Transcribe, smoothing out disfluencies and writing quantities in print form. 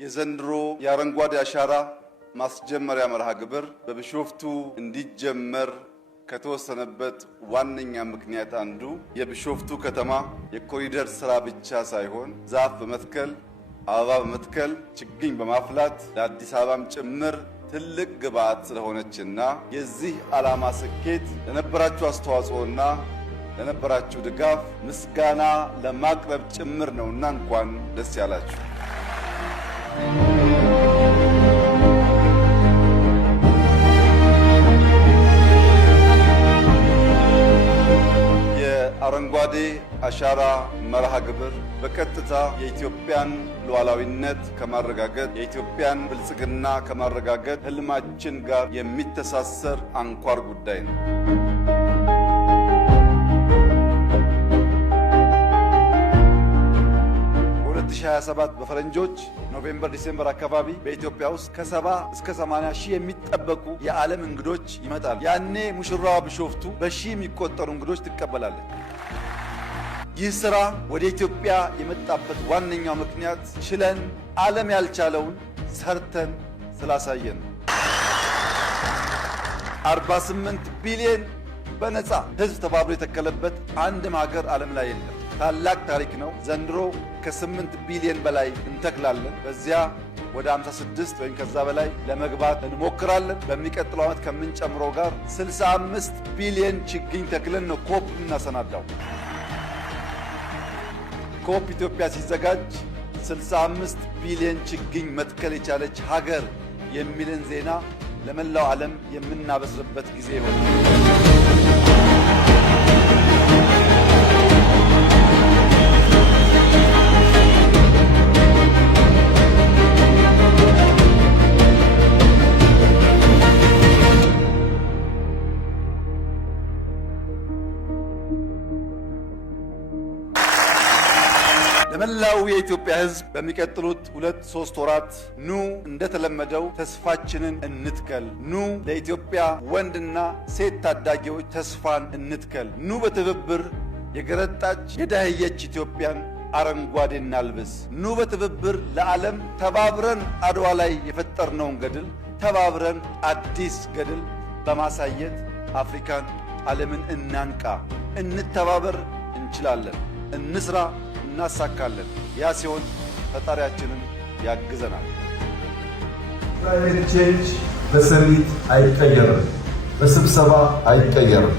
የዘንድሮ የአረንጓዴ አሻራ ማስጀመሪያ መርሃ ግብር በቢሾፍቱ እንዲጀመር ከተወሰነበት ዋነኛ ምክንያት አንዱ የቢሾፍቱ ከተማ የኮሪደር ስራ ብቻ ሳይሆን ዛፍ በመትከል አበባ በመትከል ችግኝ በማፍላት ለአዲስ አበባም ጭምር ትልቅ ግብዓት ስለሆነችና የዚህ ዓላማ ስኬት ለነበራችሁ አስተዋጽኦና ለነበራችሁ ድጋፍ ምስጋና ለማቅረብ ጭምር ነውና እንኳን ደስ ያላችሁ። የአረንጓዴ አሻራ መርሃ ግብር በቀጥታ የኢትዮጵያን ሉዓላዊነት ከማረጋገጥ የኢትዮጵያን ብልጽግና ከማረጋገጥ ህልማችን ጋር የሚተሳሰር አንኳር ጉዳይ ነው። በ2027 በፈረንጆች ኖቬምበር ዲሴምበር አካባቢ በኢትዮጵያ ውስጥ ከ70 እስከ 80 ሺህ የሚጠበቁ የዓለም እንግዶች ይመጣሉ። ያኔ ሙሽራዋ ቢሾፍቱ በሺህ የሚቆጠሩ እንግዶች ትቀበላለች። ይህ ስራ ወደ ኢትዮጵያ የመጣበት ዋነኛው ምክንያት ችለን ዓለም ያልቻለውን ሰርተን ስላሳየን ነው። 48 ቢሊዮን በነፃ ህዝብ ተባብሮ የተከለበት አንድም ሀገር ዓለም ላይ የለም። ታላቅ ታሪክ ነው። ዘንድሮ ከ8 ቢሊዮን በላይ እንተክላለን። በዚያ ወደ 56 ወይም ከዛ በላይ ለመግባት እንሞክራለን። በሚቀጥለው ዓመት ከምንጨምረው ጋር 65 ቢሊዮን ችግኝ ተክለን ነው ኮፕ እናሰናዳው። ኮፕ ኢትዮጵያ ሲዘጋጅ 65 ቢሊዮን ችግኝ መትከል የቻለች ሀገር የሚልን ዜና ለመላው ዓለም የምናበስርበት ጊዜ ይሆናል። ለመላው የኢትዮጵያ ሕዝብ በሚቀጥሉት 2-3 ወራት ኑ እንደተለመደው ተስፋችንን እንትከል። ኑ ለኢትዮጵያ ወንድና ሴት ታዳጊዎች ተስፋን እንትከል። ኑ በትብብር የገረጣች የዳህየች ኢትዮጵያን አረንጓዴ እናልብስ። ኑ በትብብር ለዓለም ተባብረን አድዋ ላይ የፈጠርነውን ገድል ተባብረን አዲስ ገድል በማሳየት አፍሪካን፣ ዓለምን እናንቃ። እንተባበር፣ እንችላለን። እንስራ፣ እናሳካለን። ያ ሲሆን ፈጣሪያችንን ያግዘናል። ክላይሜት ቼንጅ በሰሚት አይቀየርም፣ በስብሰባ አይቀየርም።